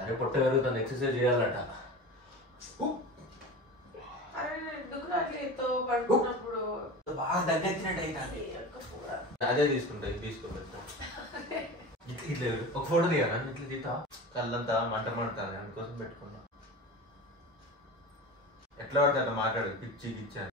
అరే పొట్ట పెరుగుతుంది ఎక్సర్సైజ్ చేయాలట బాగా దగ్గచ్చినట్టు అయితే అదే తీసుకుంటా తీసుకోబెడతా ఇట్లా ఒక ఫోటో దిగాను ఇట్లా తీతా కళ్ళంతా మంట మంటాను అందుకోసం పెట్టుకున్నా ఎట్లా పడితే అట్లా మాట్లాడు పిచ్చి గిచ్చాను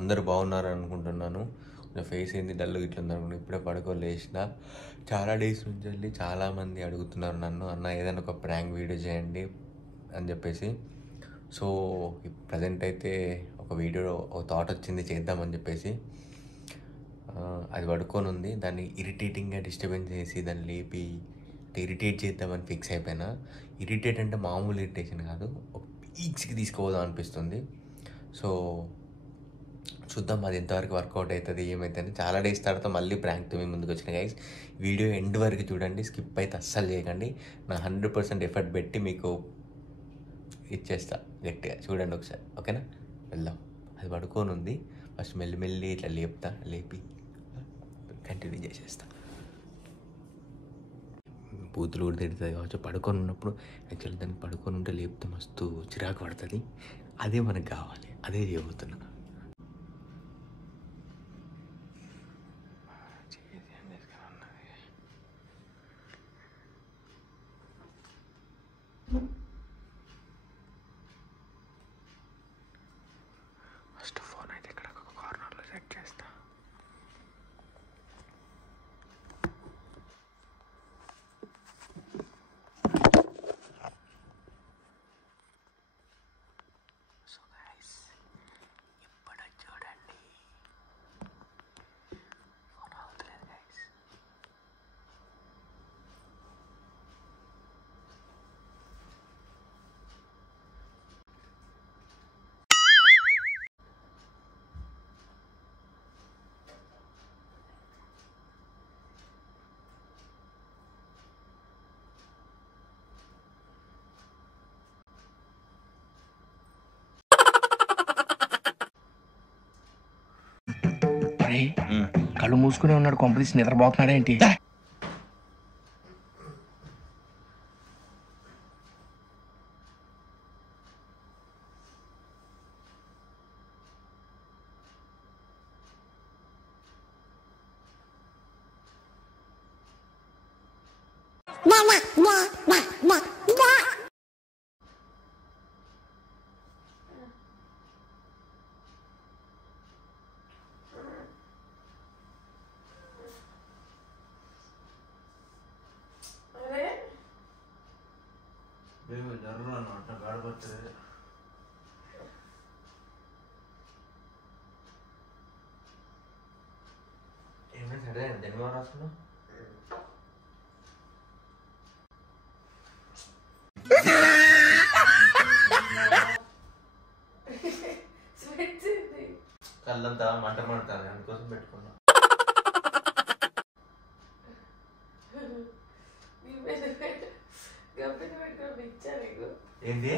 అందరూ బాగున్నారు అనుకుంటున్నాను. నా ఫేస్ ఏంది డల్ ఇట్లా ఉందనుకుంటున్నాను. ఇప్పుడే పడుకోలేసిన. చాలా డేస్ నుంచి వెళ్ళి చాలామంది అడుగుతున్నారు నన్ను, అన్న ఏదైనా ఒక ప్రాంక్ వీడియో చేయండి అని చెప్పేసి. సో ప్రజెంట్ అయితే ఒక వీడియో ఒక థాట్ వచ్చింది చేద్దామని చెప్పేసి. అది పడుకొని ఉంది. దాన్ని ఇరిటేటింగ్గా డిస్టర్బెన్స్ చేసి దాన్ని లేపి ఇరిటేట్ చేద్దామని ఫిక్స్ అయిపోయినా. ఇరిటేట్ అంటే మామూలు ఇరిటేషన్ కాదు, ఒక పీక్స్కి తీసుకుపోదాం అనిపిస్తుంది. సో చూద్దాం అది ఎంతవరకు వర్కౌట్ అవుతుంది ఏమవుతుంది. చాలా డేస్ తర్వాత మళ్ళీ ప్రాంక్తో మేము ముందుకు వచ్చిన గైస్. వీడియో ఎండ్ వరకు చూడండి, స్కిప్ అయితే అస్సలు చేయకండి. నా 100% ఎఫర్ట్ పెట్టి మీకు ఇచ్చేస్తా గట్టిగా. చూడండి ఒకసారి, ఓకేనా? వెళ్దాం. అది పడుకొని ఉంది. ఫస్ట్ మెల్లి ఇట్లా లేపి కంటిన్యూ చేసేస్తా. బూతులు కూడా తిడుతుంది కావచ్చు. పడుకొని ఉన్నప్పుడు యాక్చువల్లీ దాన్ని పడుకొని ఉంటే లేపితే మస్తు చిరాకు పడుతుంది. అదే మనకు కావాలి, అదే చేయబోతున్నా. ఫస్ట్ ఫోన్ అయితే ఇక్కడ ఒక కార్నర్లో సెట్ చేస్తా. సో గైస్ ఇప్పుడు చూడండి, ఫోన్ అవుతలేదు గైస్. కళ్ళు మూసుకునే ఉన్నాడు, కొంపదీసి నిద్రపోతున్నాడేంటి? సరే ధన్యవాదాలు రాసుకున్నా. కళ్ళంతా మంట మంటాను అందుకోసం పెట్టుకున్నా. ఏంటి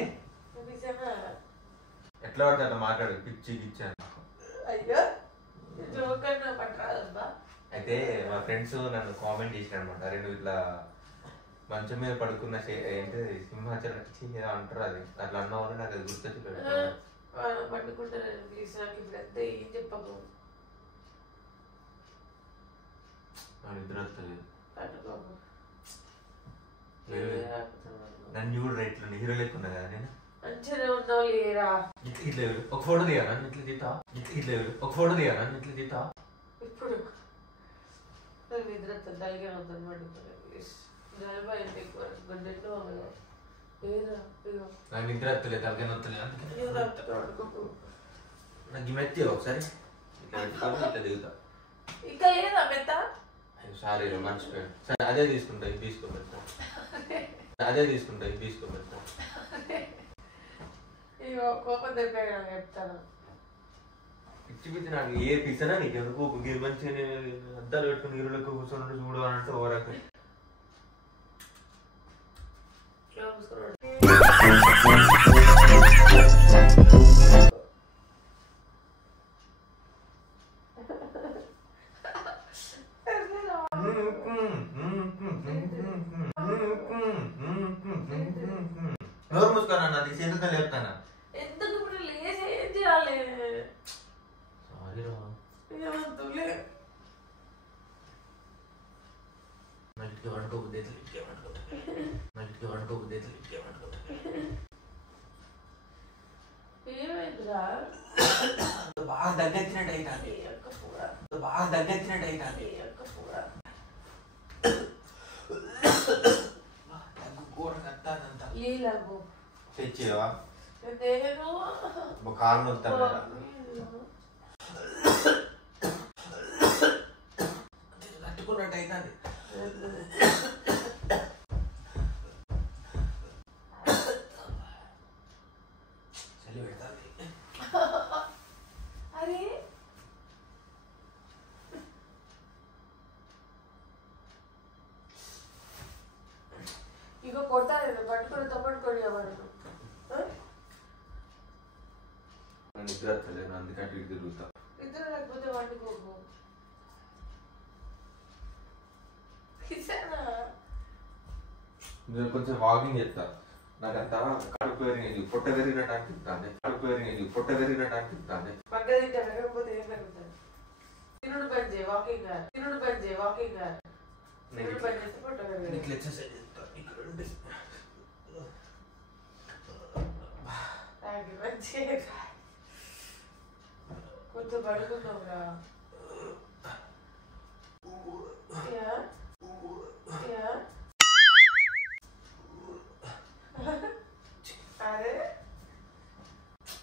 ఎట్లా పడితే అట్లా మాట్లాడు పిచ్చి గిచ్చాను. అయితే మా ఫ్రెండ్స్ నన్ను కామెంట్ చేసిన అనమాట, అరే నువ్వు ఇట్లా మంచం మీద పడుకున్న ఏంటి సింహాచలం ఏదో అంటారు, అది అట్లా అన్న వాళ్ళు నాకు అది గుర్తొచ్చి పండుకుంటాను. ప్లీజ్ నాకు ఇప్పుడు అంతా ఏం చెప్పకు, నిద్ర వస్తుంది. నన్ను కూడా రైట్లో హీరో లేకున్నా కదా నేను మంచిగా ఉన్నావు లేరా. ఇట్లా ఒక ఫోటో దిగాను ఇట్లా తీతా, ఇట్లా ఒక ఫోటో దిగాను ఇట్లా తీతా. ఇప్పుడు నిద్ర తల్లిగా అవుతాను పడుకోలేదు. నాకు నిద్ర వస్తలేదు, తలకాయ నొత్తలేదు. నాకు మెత్తి ఒకసారి ఇట్లా పెట్టుకోవాలి, ఇట్లా దిగుతా. ఇంకా లేదా మెత్త? సారీ మర్చిపోయాను. సరే అదే తీసుకుంటా, ఇది తీసుకోబెడతా. అదే తీసుకుంటా, ఇది తీసుకోబెడతా. కోపం తెప్పాను చెప్తాను. పిచ్చి నాకు ఏ పిసనా నీకు ఎందుకు మంచిగా అద్దాలు పెట్టుకుని నీరులకు కూర్చొని చూడాలంటే ఓరక నోరు మూసుకున్నా నాది చేతులతో లేపుతానా ఎందుకు ఇప్పుడు లేచి ఏం చేయాలి సారీరా నైట్కి వండుకోబుద్ది అయితే ఇట్కే వండుకుంటా ఏమైందిరా బాగా దగ్గెత్తినట్టు అవుతుంది లీలాగు తెచ్చేవా నేను కారణం వస్తాను తట్టుకున్నట్టు అవుతుంది చలి పెడతాది అరే ఇక కొడతారు పట్టుకొని తప్పట్టుకొని ఎవరు నిద్ర వస్తలేను అందుకంటే ఇటు తిరుగుతా ఇద్దరు లేకపోతే వండుకోకు నేను కొంచెం వాకింగ్ చేస్తా నాకంతా కడుపు పెరిగినది పొట్ట పెరిగినట్టు అనిపిస్తుంది పక్క తింటే పెరగకపోతే ఏం పెరుగుతుంది తినుడు పని చేయి వాకింగ్ తినుడు పని చేస్తే పొట్ట పెరగదు ఇట్లా ఎక్సర్సైజ్ చేస్తా ఇక్కడ ఉండి మంచిగా కొంచెం పడుకున్నావురా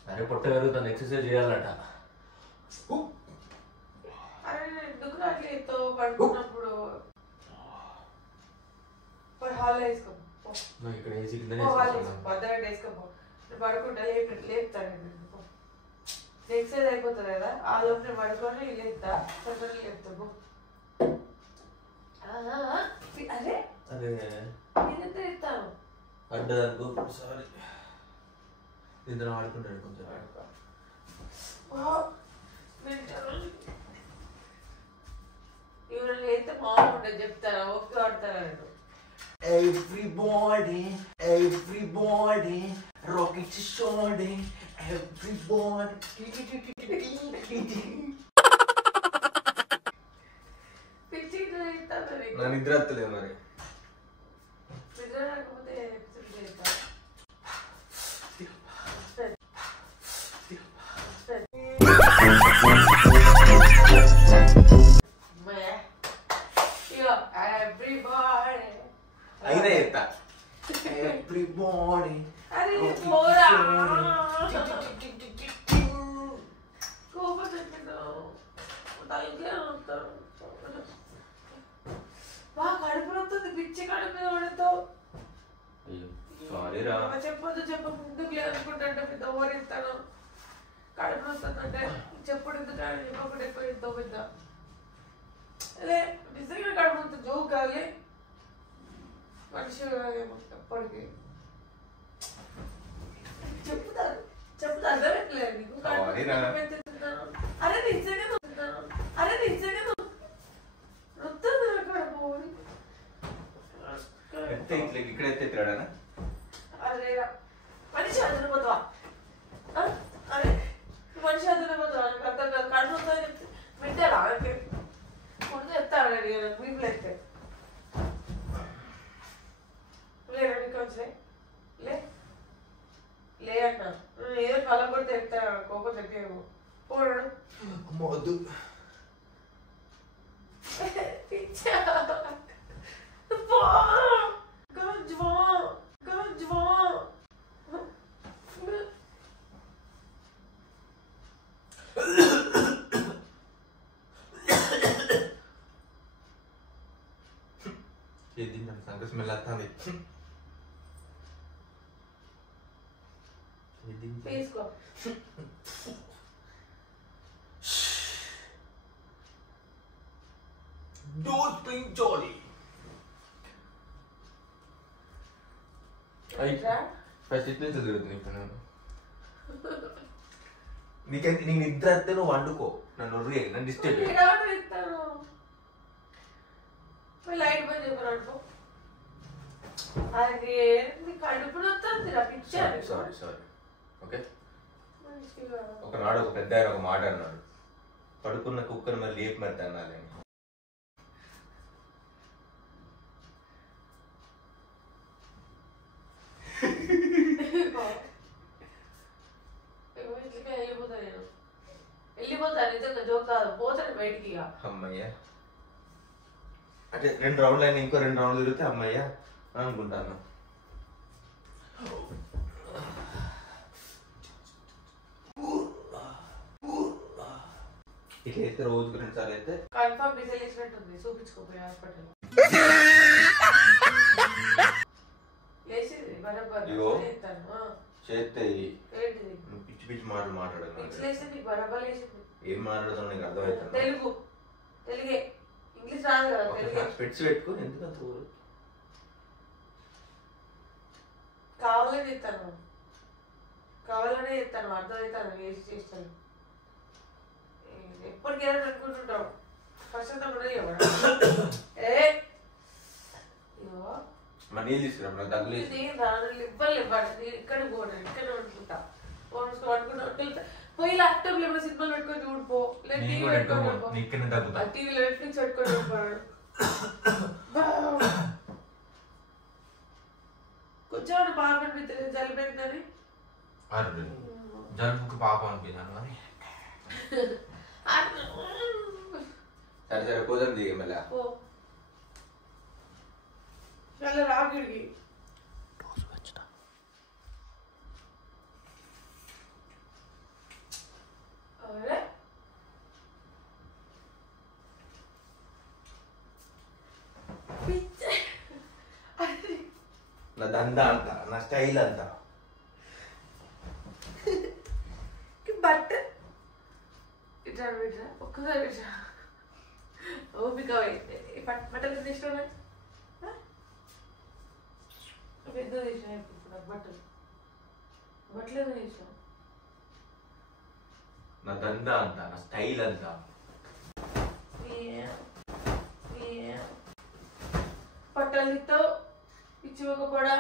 అరే పొట్ట పెరుగుతుంది ఎక్సర్సైజ్ చేయాలట అరే ఎందుకు అట్లా పడుకున్నప్పుడు హాల్ వేసుకో ఇక్కడ ఏసీ భద్రగా వేసుకోపో పడుకుంటా లేపుతాను ఎక్సర్సైజ్ అయిపోతుంది కదా ఆ లోపు నేను పడుకొని లేపుతా తొందరగా లేపుతాము అరే అరే నేనెంత ఇస్తాను పడ్డదనుకో సారీ ఇద్దరు ఆడుకుంటాడు కొంచెం ఇవన్నీ అయితే బాగుంటుంది చెప్తారా ఓకే ఆడతారా నేను Everybody, rocket shorty, everybody. నా నిద్ర వస్తలేదు మరి నిద్ర రాకపోతే అయినా చెప్తా ఎవ్రీబాడీ అరే పోరా కోపం తెచ్చుకుంటావు బాగా కడుపు నొస్తుంది పిచ్చి కడుపు మీద పడతావు చెప్పొద్దు ఎందుకు లేదనుకుంటా పెద్ద ఓరిస్తాను కడుపు నొస్తుందంటే చెప్పుడు ఎందుకంటే చెప్పకుండా ఎక్కువ ఎంతో పెద్ద అదే నిజంగా కడుపు నొస్తుంది జోక్ కావాలి మనిషి ఎప్పటికీ చెప్తారు అర్థమట్లేదు నీకు అరే నిజంగా నొత్తుంది కడుపు ఇక్కడైతే తిరాడా అరే మనిషి అదిరిపోతావా అరే మనిషి అదిరిపోతావా నాకు అర్థం కాదు కడుపు నొత్తుంది చెప్తే వింటారా ముందు చెప్తాను వీపులు ఎత్తే లే అన్న ఏదో కళ్ళ కొడితే ఎత్తా కోపం తగ్గేమో పోడు వద్దు సంగ స్మెల్ వస్తుంది తీసుకో చూపించాలి. ఫస్ట్ ఇట్లా తిరుగుతుంది ఇప్పుడు నేను. నీకు నిద్ర వస్తే నువ్వు వండుకో, నన్ను డిస్టర్బ్ లైట్ బంద్ చెప్పారు అనుకో. అది కడుపు నొస్తుంది పిచ్చారు. Sorry okay. ఒకనాడు ఒక పెద్ద ఆయన ఒక మాట అన్నాడు, పడుకున్న కుక్కను మరి లేపు మరి అన్నాలి అని. వెళ్ళిపోతాను నిజంగా జోక్ కాదు, పోతాను బయటికి. అమ్మయ్య అంటే 2 రౌండ్లు అయినా ఇంకో 2 రౌండ్లు తిరిగితే అమ్మయ్య అని అనుకుంటాను. ఇట్లా అయితే రోజుకు 2 సార్లు అయితే కన్ఫర్మ్ విజిల్ వేసినట్టుంది, చూపించుకోపోయి హాస్పిటల్. లేచింది బరాబర్ చేస్తే ఏంటిది పిచ్చి పిచ్చి మాటలు మాట్లాడదు. బరాబర్ లేచింది. ఏం మాట్లాడుతావు నీకు అర్థమవుతుంది. తెలుగే, ఇంగ్లీష్ రాదు కదా. తెలుగే స్పెట్స్ పెట్టుకుని ఎందుకంత ఊరు కావాలనే చెప్తాను, కావాలనే చెప్తాను, అర్థమవుతాను. వేసి చేస్తాను ఎప్పటికైనా అనుకుంటుంటావు. ఫస్ట్ అంతా కూడా నీళ్ళు తీసుకురా దగ్గర ఇవ్వాలి. ఇక్కడ పోను, ఇక్కడ అనుకుంటా అనుకుంటా పోయి ల్యాప్టాప్ లో ఏమైనా సినిమాలు పెట్టుకొని చూడిపో, లేదా టీవీ పెట్టుకొని టీవీలో నెట్ఫ్లిక్స్ పెట్టుకొని చూడిపోయాడు. కొంచెం పాప అనిపిస్తుంది, జలిపోయిందని జలుబుకి పాప అనిపించాను అని. సరే కుదరదు మళ్ళీ రాగిడికి నా దందా అంత, నా స్టైల్ అంతా. బట్ ఇట్లా ఒక్కసారి ఓపిక బట్టలు తీసుకోవాలి. పెద్ద తీసిన బట్టలు తీసిన నా దందా అంత, నా స్టైల్ అంతా. పట్టలతో పిచ్చి ఒక కూడా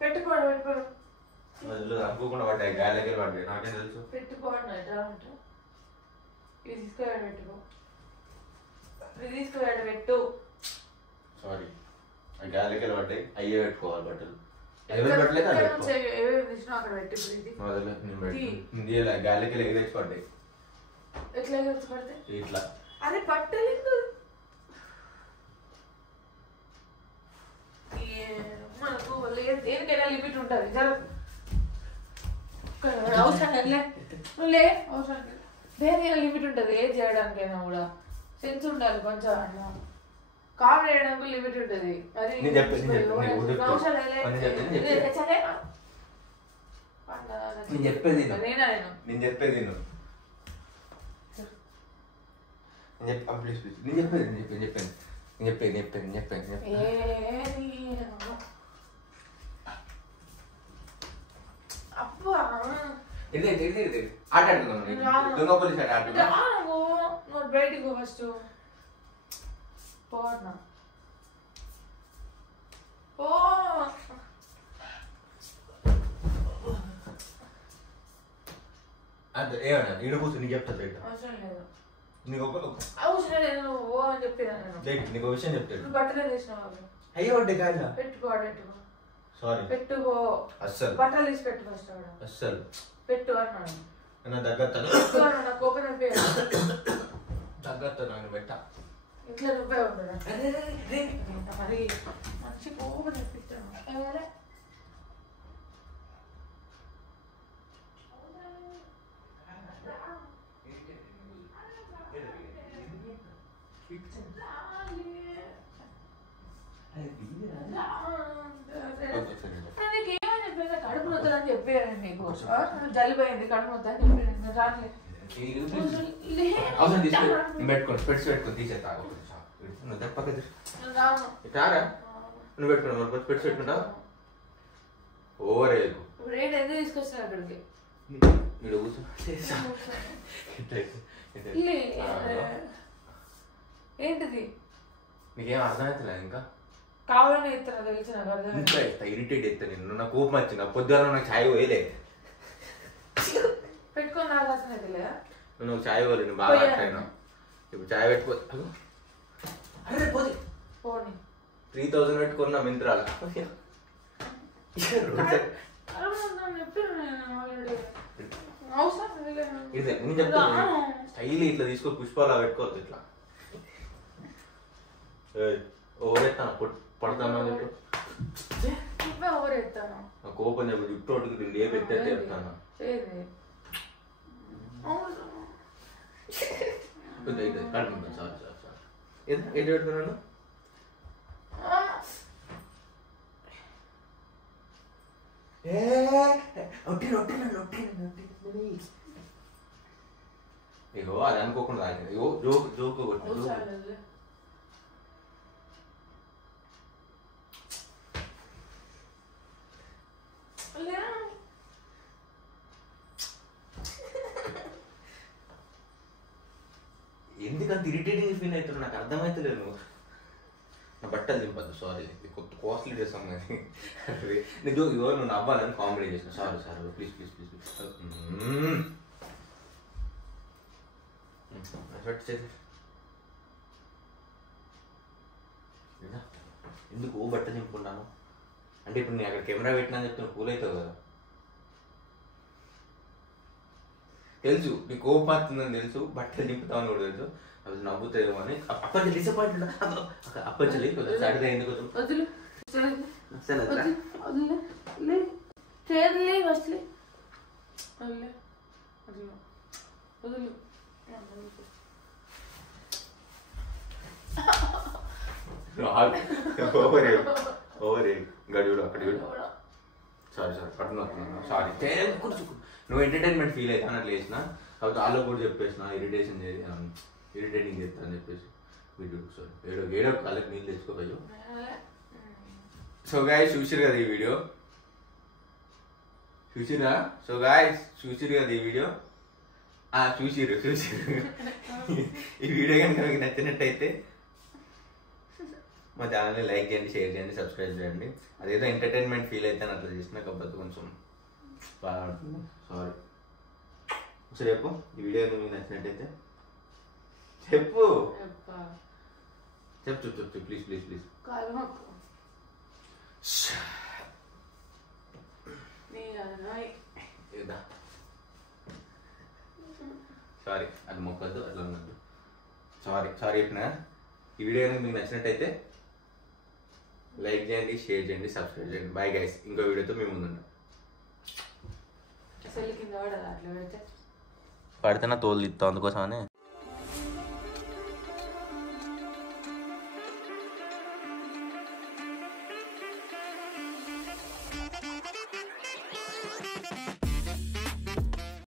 పెట్టుకోవడం అనుకోకుండా పడ్డాయి, గాలికి పడ్డాయి, నాకేం తెలుసు. పెట్టుకోండి ఎట్లా ఉంటా. ఇవి తీసుకురాడు పెట్టుకో, ఇది తీసుకురాడు పెట్టు. సారీ గాలికి పడ్డాయి, అయ్యే పెట్టుకోవాలి బట్టలు. ఎవరు పెట్టలేదు ఏమేమి తీసినా అక్కడ పెట్టు. గాలికి ఎగిరేసి పడ్డాయి. ఎట్లా ఎగిరేసి పడితే ఇట్లా అదే పట్టలేదు. మనకు దేనికైనా లిమిట్ ఉంటుంది. అవసరం లే అవసరం దేనికైనా లిమిట్ ఉంటుంది. ఏది చేయడానికైనా కూడా సెన్స్ ఉండాలి కొంచెం. అట్లా కామెడీ చేయడానికి లిమిట్ ఉంటుంది. అది బయటికి ఫస్ట్ పోనా అదే ఏమన్నా ఇడు కూర్చొని నీకు చెప్తా అవసరం లేదు. నీకు అవసరం లేదు నువ్వు అని చెప్పిన నీకు విషయం చెప్తాడు. బట్టలు తీసిన వాళ్ళు అయ్యో పెట్టుకో సారీ పెట్టుకో. అస్సలు బట్టలు తీసి పెట్టు ఫస్ట్. అస్సలు పెట్టు అన్నాడు. నా దగ్గర నాకు కోపం దగ్గర నాకు పెట్ట ఇంట్లో నువ్వే ఉండడు. మరి మంచి కోపం తెప్పిస్తాను. నీకేమని చెప్పేది కడుపు నొద్దని చెప్పాను నీకు. జలిపోయింది కడుపు నొద్దని చెప్పాను. రాట్లేదు పెట్టుకోండి స్పెట్స్ పెట్టుకొని తీసేస్తా. పక్కది రాను. రారా నువ్వు పెట్టుకున్నా మరి పెట్టి పెట్టుకుంటా ఓవర్ వేయకు ఇప్పుడు ఏంటి ఎందుకు తీసుకొచ్చినా అక్కడికి మీరు కూర్చో ఏంటిది నీకేం అర్థమవుతుందా ఇంకా కావాలని ఎత్తున్నా తెలిసి నాకు అర్థం ఇంకా ఎత్తా ఇరిటేట్ ఎత్తా నిన్ను నాకు కోపం వచ్చింది పొద్దున్న నాకు ఛాయ్ పోయలే పెట్టుకొని నాకు అసలు తెలియదా నువ్వు ఛాయ్ పోలే నువ్వు బాగా అట్లయినా ఇప్పుడు ఛాయ్ పెట్టుకో అరే పోది పోనీ 3000 పెట్టుకున్నా మింత్రాలు నేను చెప్తాను స్టైల్ ఇట్లా తీసుకో పుష్పాలు పెట్టుకోవద్దు ఇట్లా ఓవరెత్తాను పడతాను చెప్పు కోపం చెప్పు జుట్టు ఒకటికి ఏ పెట్టే చెప్తాను కడుపుంటాను సారీ సారీ సారీ ఏంటి పెట్టుకున్నాను ఇగో అది అనుకోకుండా తాగింది ఇగో జోక్ జోక్ కొట్టిన ఎందుకంత ఇరిటేటింగ్ ఫీల్ అవుతున్నా నాకు అర్థమవుతలేదు నా బట్టలు దింపద్దు సారీ కొత్త కాస్ట్లీ డ్రెస్ అమ్మని నేను ఇగో నువ్వు నవ్వాలని కామెడీ చేసిన sorry sorry please please please please ఎందుకు బట్ట దింపుకున్నాను అంటే ఇప్పుడు నేను అక్కడ కెమెరా పెట్టినా చెప్తే కూల్ అవుతావు కదా తెలుసు నీ కోపం వస్తుందని తెలుసు బట్టలు దింపుతామని కూడా తెలుసు అది నవ్వుతాయేమో అని అప్పటి డిసప్పాయింట్ అప్పటి సాటర్డే ఎందుకు ఓవర్ గడివుడు అక్కడ సారీ సారీ పట్టుకున్నాను సారీ నువ్వు ఎంటర్టైన్మెంట్ ఫీల్ అవుతా అట్లా వేసిన కాబట్టి వాళ్ళకి కూడా చెప్పేసిన ఇరిటేటింగ్ చేస్తా అని చెప్పేసి వీడియో సారీ ఏడో వాళ్ళకి నీళ్ళు తెచ్చుకోపోయు సో గాయస్ చూసిరు కదా ఈ వీడియో చూసిరా సో గాయస్ చూసిరు కదా ఈ వీడియో చూసిరు ఈ వీడియో కనుక మీకు నచ్చినట్టయితే మా ఛానల్ని లైక్ చేయండి షేర్ చేయండి సబ్స్క్రైబ్ చేయండి అదేదో ఎంటర్టైన్మెంట్ ఫీల్ అయితే అట్లా చేసిన కాకపోతే కొంచెం బాగా ఉంటుంది సారీ సరే చెప్పు ఈ వీడియో మీకు నచ్చినట్టయితే చెప్పు చెప్పు చెప్పు ప్లీజ్ ప్లీజ్ ప్లీజ్ సారీ అది మొక్కద్దు అట్లా ఉన్నద్దు సారీ సారీ చెప్పిన ఈ వీడియో కనుక మీకు నచ్చినట్టయితే లైక్ చేయండి షేర్ చేయండి సబ్స్క్రైబ్ చేయండి బాయ్ గైస్ ఇంకో వీడియోతో మేము ముందున్నాం పడితే నా తోలు తిత్తాం అందుకోసమని